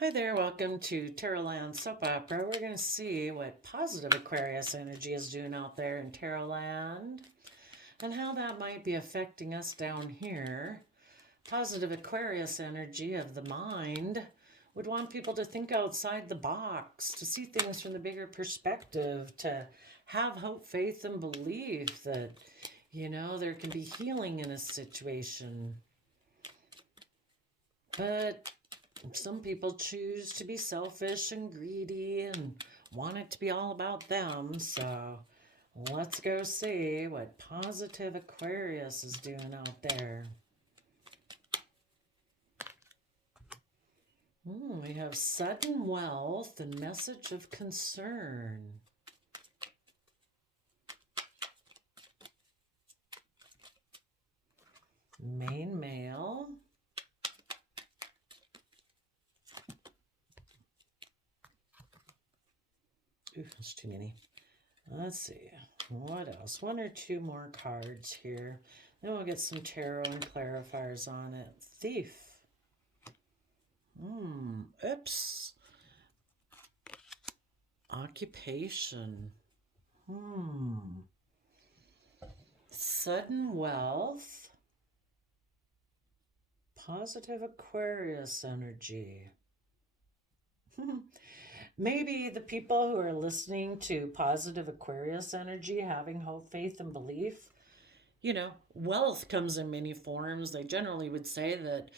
Hi there, welcome to Tarotland Soap Opera. We're going to see what positive Aquarius energy is doing out there in Tarotland and how that might be affecting us down here. Positive Aquarius energy of the mind would want people to think outside the box, to see things from the bigger perspective, to have hope, faith, and belief that, there can be healing in a situation. But some people choose to be selfish and greedy and want it to be all about them. So let's go see what positive Aquarius is doing out there. We have sudden wealth and message of concern. Main male. Ooh, that's too many. Let's see. What else? One or two more cards here. Then we'll get some tarot and clarifiers on it. Thief. Oops. Occupation. Sudden wealth. Positive Aquarius energy. Maybe the people who are listening to positive Aquarius energy, having hope, faith, and belief, wealth comes in many forms. They generally would say that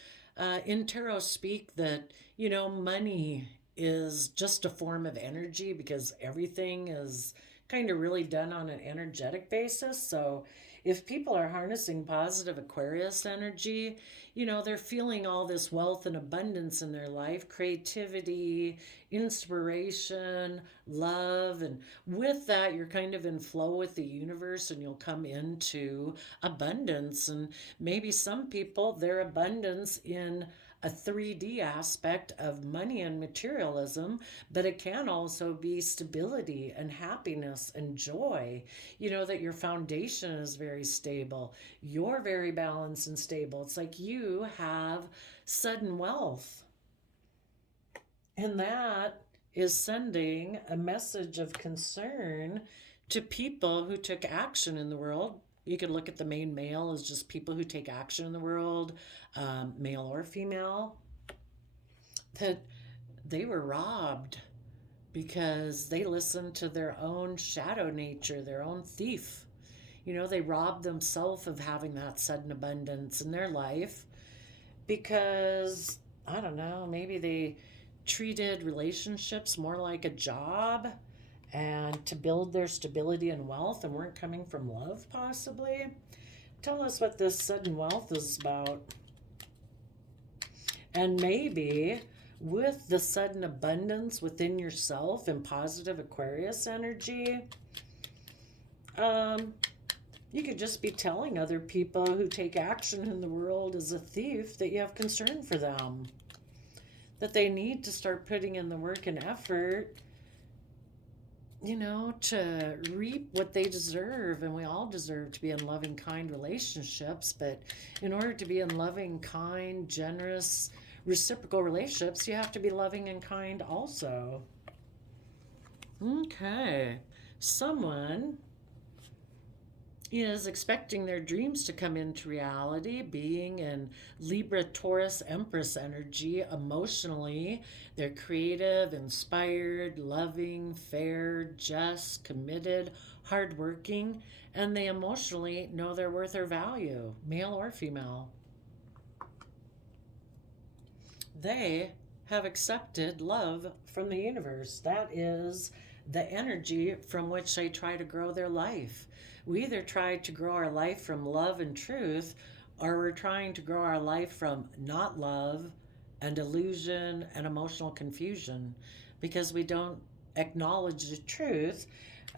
in tarot speak that, money is just a form of energy because everything is kind of really done on an energetic basis. So if people are harnessing positive Aquarius energy, they're feeling all this wealth and abundance in their life, creativity, inspiration, love. And with that, you're kind of in flow with the universe and you'll come into abundance. And maybe some people, their abundance in a 3D aspect of money and materialism, but it can also be stability and happiness and joy. That your foundation is very stable. You're very balanced and stable. It's like you have sudden wealth. And that is sending a message of concern to people who took action in the world. You could look at the main male as just people who take action in the world, male or female, that they were robbed because they listened to their own shadow nature, their own thief. They robbed themselves of having that sudden abundance in their life because, I don't know, maybe they treated relationships more like a job and to build their stability and wealth and weren't coming from love, possibly. Tell us what this sudden wealth is about. And maybe with the sudden abundance within yourself and positive Aquarius energy, you could just be telling other people who take action in the world as a thief that you have concern for them, that they need to start putting in the work and effort, to reap what they deserve. And we all deserve to be in loving, kind relationships. But in order to be in loving, kind, generous, reciprocal relationships, you have to be loving and kind also. Okay. Someone is expecting their dreams to come into reality, being in Libra, Taurus, Empress energy emotionally. They're creative, inspired, loving, fair, just, committed, hardworking, and they emotionally know their worth or value, male or female. They have accepted love from the universe. That is the energy from which they try to grow their life. We either try to grow our life from love and truth, or we're trying to grow our life from not love and illusion and emotional confusion because we don't acknowledge the truth.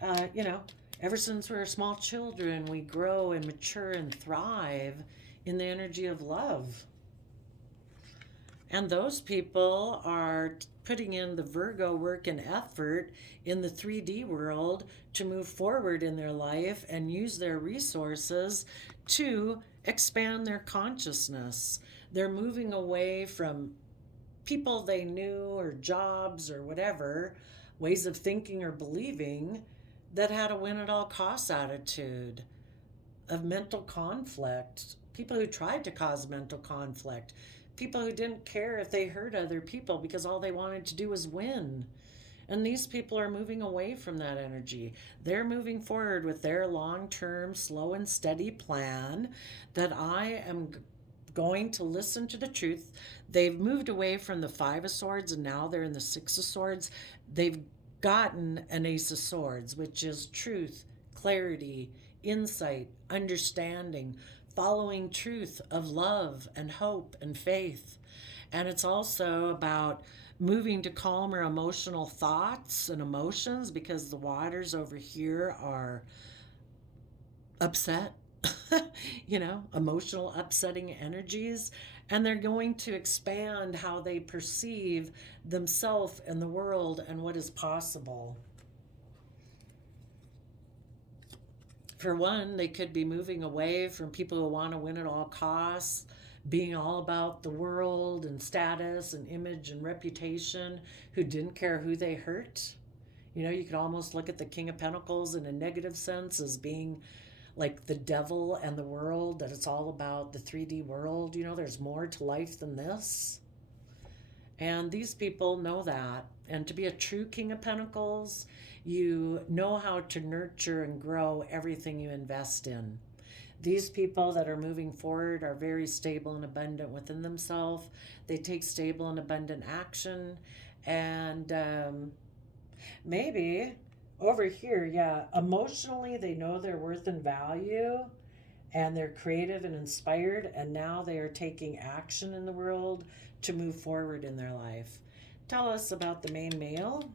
Ever since we were small children, we grow and mature and thrive in the energy of love. And those people are putting in the Virgo work and effort in the 3D world to move forward in their life and use their resources to expand their consciousness. They're moving away from people they knew or jobs or whatever, ways of thinking or believing that had a win at all costs attitude of mental conflict, people who tried to cause mental conflict, people who didn't care if they hurt other people because all they wanted to do was win. And these people are moving away from that energy. They're moving forward with their long term, slow and steady plan that I am going to listen to the truth. They've moved away from the Five of Swords and now they're in the Six of Swords. They've gotten an Ace of Swords, which is truth, clarity, insight, understanding, following truth of love and hope and faith. And it's also about moving to calmer emotional thoughts and emotions because the waters over here are upset, emotional upsetting energies. And they're going to expand how they perceive themselves and the world and what is possible. For one, they could be moving away from people who want to win at all costs, being all about the world and status and image and reputation, who didn't care who they hurt. You could almost look at the King of Pentacles in a negative sense as being like the devil and the world, that it's all about the 3D world. There's more to life than this. And these people know that. And to be a true King of Pentacles, you know how to nurture and grow everything you invest in. These people that are moving forward are very stable and abundant within themselves. They take stable and abundant action. And maybe over here, emotionally, they know their worth and value. And they're creative and inspired. And now they are taking action in the world to move forward in their life. Tell us about the main male.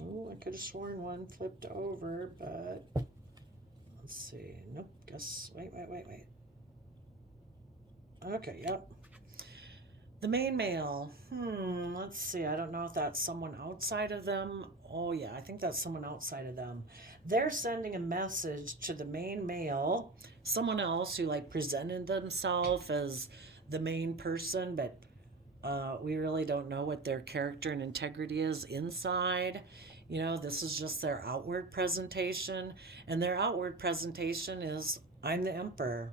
Oh, I could have sworn one flipped over, but let's see. Nope. Wait. Okay, yep. The main male. Let's see. I don't know if that's someone outside of them. Oh, yeah, I think that's someone outside of them. They're sending a message to the main male, someone else who presented themselves as the main person, but we really don't know what their character and integrity is inside. This is just their outward presentation, and their outward presentation is, I'm the emperor.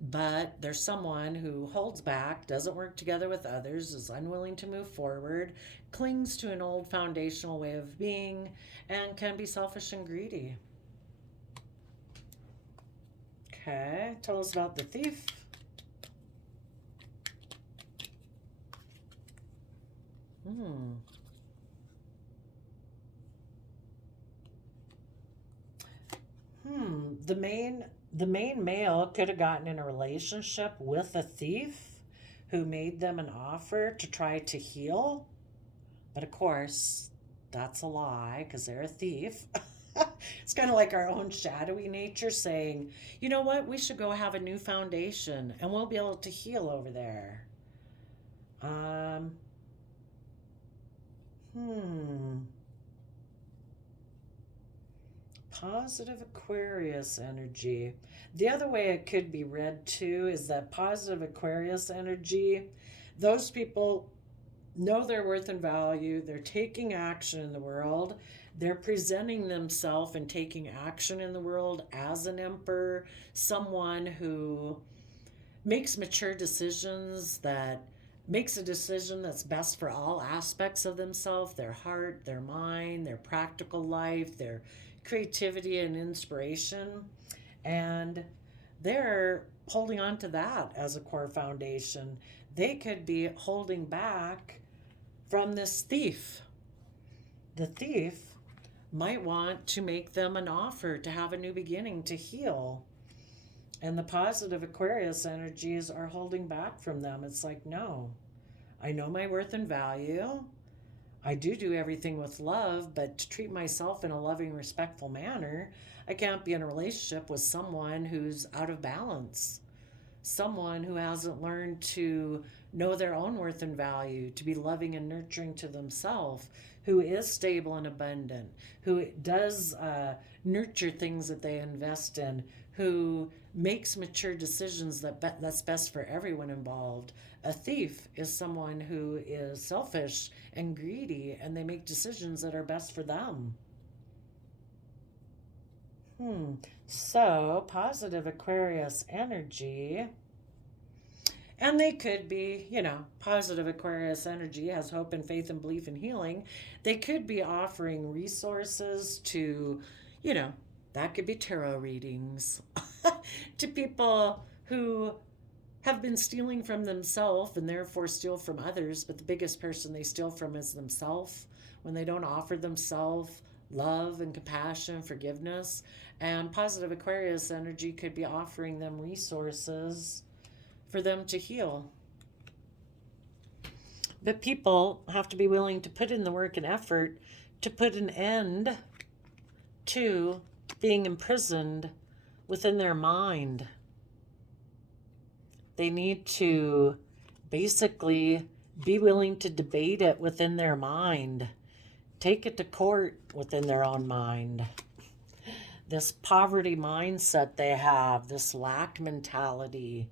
But there's someone who holds back, doesn't work together with others, is unwilling to move forward, clings to an old foundational way of being, and can be selfish and greedy. Okay, tell us about the thief. The main male could have gotten in a relationship with a thief who made them an offer to try to heal. But of course, that's a lie because they're a thief. It's kind of like our own shadowy nature saying, you know what, we should go have a new foundation and we'll be able to heal over there. Positive Aquarius energy. The other way it could be read too is that positive Aquarius energy, those people know their worth and value. They're taking action in the world. They're presenting themselves and taking action in the world as an emperor, someone who makes mature decisions, that makes a decision that's best for all aspects of themselves, their heart, their mind, their practical life, their creativity and inspiration. And they're holding on to that as a core foundation. They could be holding back from this thief. The thief might want to make them an offer to have a new beginning, to heal. And the positive Aquarius energies are holding back from them. It's like, no, I know my worth and value. I do everything with love, but to treat myself in a loving, respectful manner, I can't be in a relationship with someone who's out of balance. someone who hasn't learned to know their own worth and value, to be loving and nurturing to themselves, who is stable and abundant, who does nurture things that they invest in, who makes mature decisions that's best for everyone involved. A thief is someone who is selfish and greedy, and they make decisions that are best for them. So, positive Aquarius energy. And they could be, positive Aquarius energy has hope and faith and belief in healing. They could be offering resources to, you know, that could be tarot readings to people who have been stealing from themselves and therefore steal from others. But the biggest person they steal from is themselves when they don't offer themselves love and compassion, forgiveness. And positive Aquarius energy could be offering them resources for them to heal. But people have to be willing to put in the work and effort to put an end to being imprisoned within their mind. They need to basically be willing to debate it within their mind, take it to court within their own mind. This poverty mindset they have, this lack mentality,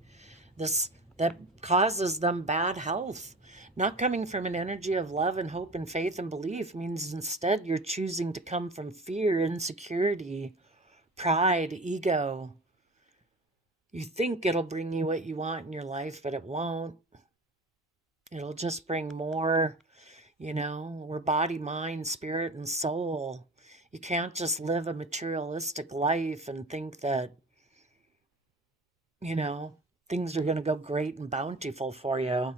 this that causes them bad health. Not coming from an energy of love and hope and faith and belief means instead you're choosing to come from fear, insecurity, pride, ego. You think it'll bring you what you want in your life, but it won't. It'll just bring more, we're body, mind, spirit, and soul. You can't just live a materialistic life and think that, things are going to go great and bountiful for you.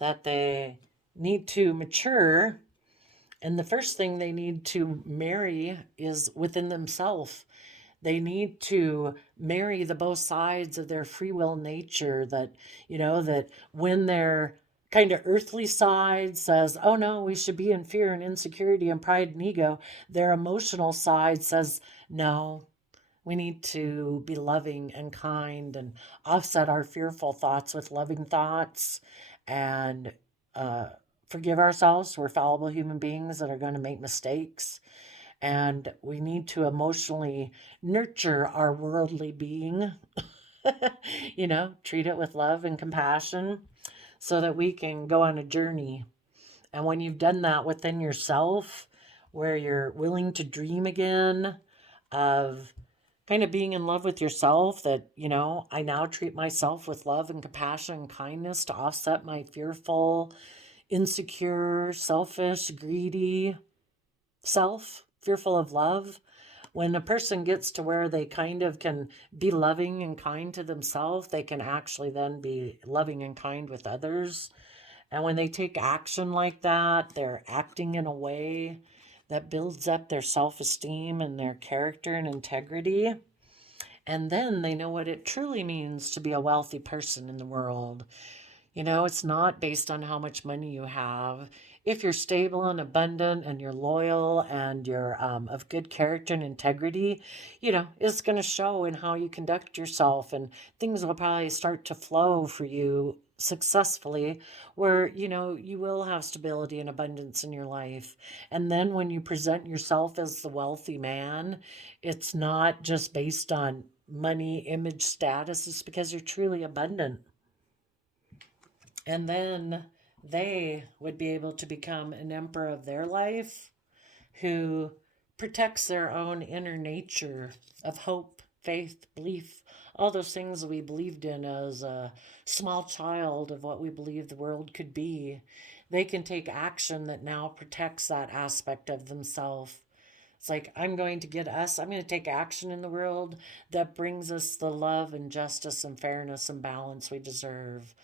That they need to mature. And the first thing they need to marry is within themselves. They need to marry the both sides of their free will nature that, that when their kind of earthly side says, oh no, we should be in fear and insecurity and pride and ego, their emotional side says, no, we need to be loving and kind and offset our fearful thoughts with loving thoughts and forgive ourselves. We're fallible human beings that are going to make mistakes. And we need to emotionally nurture our worldly being, treat it with love and compassion so that we can go on a journey. And when you've done that within yourself, where you're willing to dream again of kind of being in love with yourself, that, I now treat myself with love and compassion and kindness to offset my fearful, insecure, selfish, greedy self, fearful of love. When a person gets to where they kind of can be loving and kind to themselves, they can actually then be loving and kind with others. And when they take action like that, they're acting in a way that builds up their self-esteem and their character and integrity. And then they know what it truly means to be a wealthy person in the world. It's not based on how much money you have. If you're stable and abundant and you're loyal and you're of good character and integrity, it's going to show in how you conduct yourself, and things will probably start to flow for you successfully where, you will have stability and abundance in your life. And then when you present yourself as the wealthy man, it's not just based on money, image, status. It's because you're truly abundant. And then they would be able to become an emperor of their life who protects their own inner nature of hope, faith, belief, all those things we believed in as a small child of what we believed the world could be. They can take action that now protects that aspect of themselves. It's like, I'm going to take action in the world that brings us the love and justice and fairness and balance we deserve.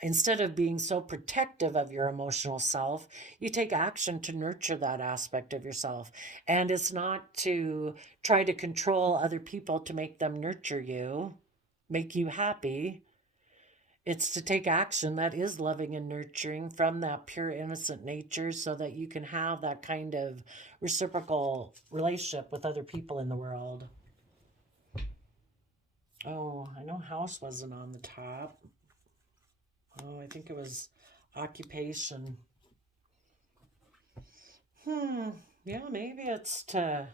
Instead of being so protective of your emotional self, you take action to nurture that aspect of yourself. And it's not to try to control other people to make them nurture you, make you happy. It's to take action that is loving and nurturing from that pure, innocent nature so that you can have that kind of reciprocal relationship with other people in the world. Oh, I know house wasn't on the top. Oh, I think it was occupation. Hmm. Yeah, maybe it's to.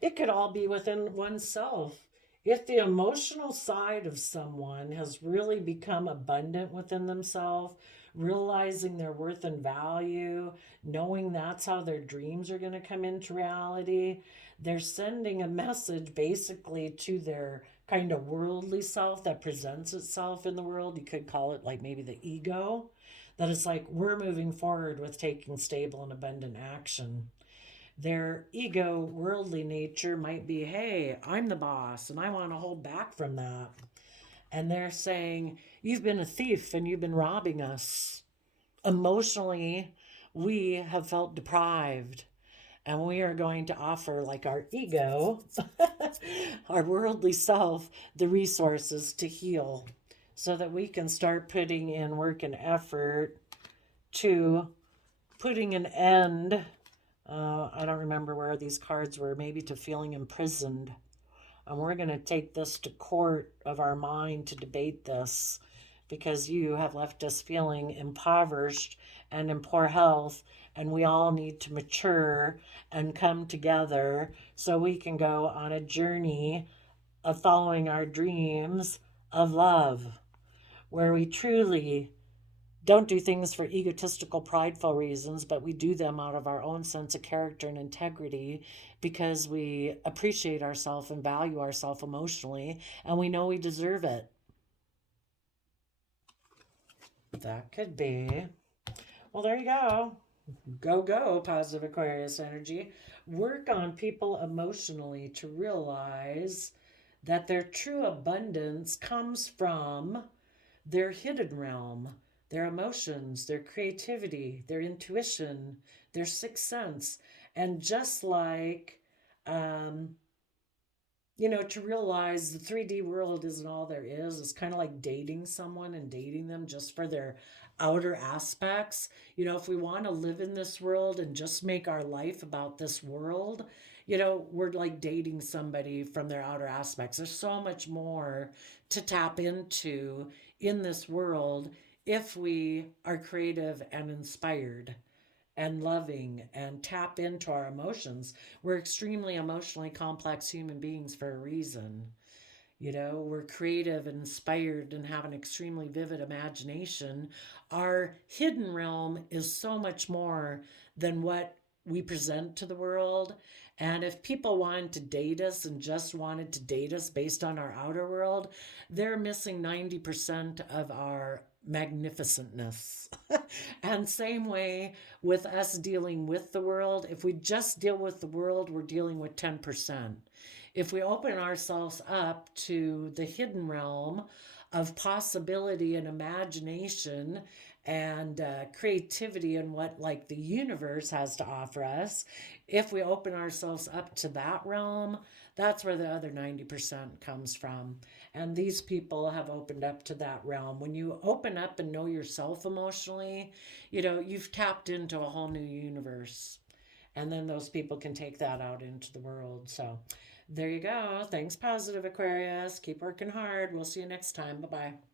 It could all be within oneself. If the emotional side of someone has really become abundant within themselves, realizing their worth and value, knowing that's how their dreams are going to come into reality, they're sending a message basically to their kind of worldly self that presents itself in the world. You could call it like maybe the ego, that it's like we're moving forward with taking stable and abundant action. Their ego, worldly nature might be, hey, I'm the boss and I want to hold back from that. And they're saying, you've been a thief and you've been robbing us. Emotionally, we have felt deprived. And we are going to offer, like our ego, our worldly self, the resources to heal so that we can start putting in work and effort to putting an end. I don't remember where these cards were, maybe to feeling imprisoned. And we're going to take this to court of our mind to debate this because you have left us feeling impoverished and in poor health. And we all need to mature and come together so we can go on a journey of following our dreams of love, where we truly don't do things for egotistical, prideful reasons, but we do them out of our own sense of character and integrity because we appreciate ourselves and value ourselves emotionally and we know we deserve it. That could be. Well, there you go. Go, go, positive Aquarius energy. Work on people emotionally to realize that their true abundance comes from their hidden realm, their emotions, their creativity, their intuition, their sixth sense. And just like, um, to realize the 3D world isn't all there is. It's kind of like dating someone and dating them just for their outer aspects. If we want to live in this world and just make our life about this world, we're like dating somebody from their outer aspects. There's so much more to tap into in this world if we are creative and inspired and loving and tap into our emotions. We're extremely emotionally complex human beings for a reason. We're creative and inspired and have an extremely vivid imagination. Our hidden realm is so much more than what we present to the world. And if people wanted to date us and just wanted to date us based on our outer world, they're missing 90% of our magnificentness. And same way with us dealing with the world. If we just deal with the world, we're dealing with 10%. If we open ourselves up to the hidden realm of possibility and imagination and creativity and what like the universe has to offer us, if we open ourselves up to that realm, that's where the other 90% comes from. And these people have opened up to that realm. When you open up and know yourself emotionally, you've tapped into a whole new universe. And then those people can take that out into the world. So there you go. Thanks, positive Aquarius. Keep working hard. We'll see you next time. Bye bye.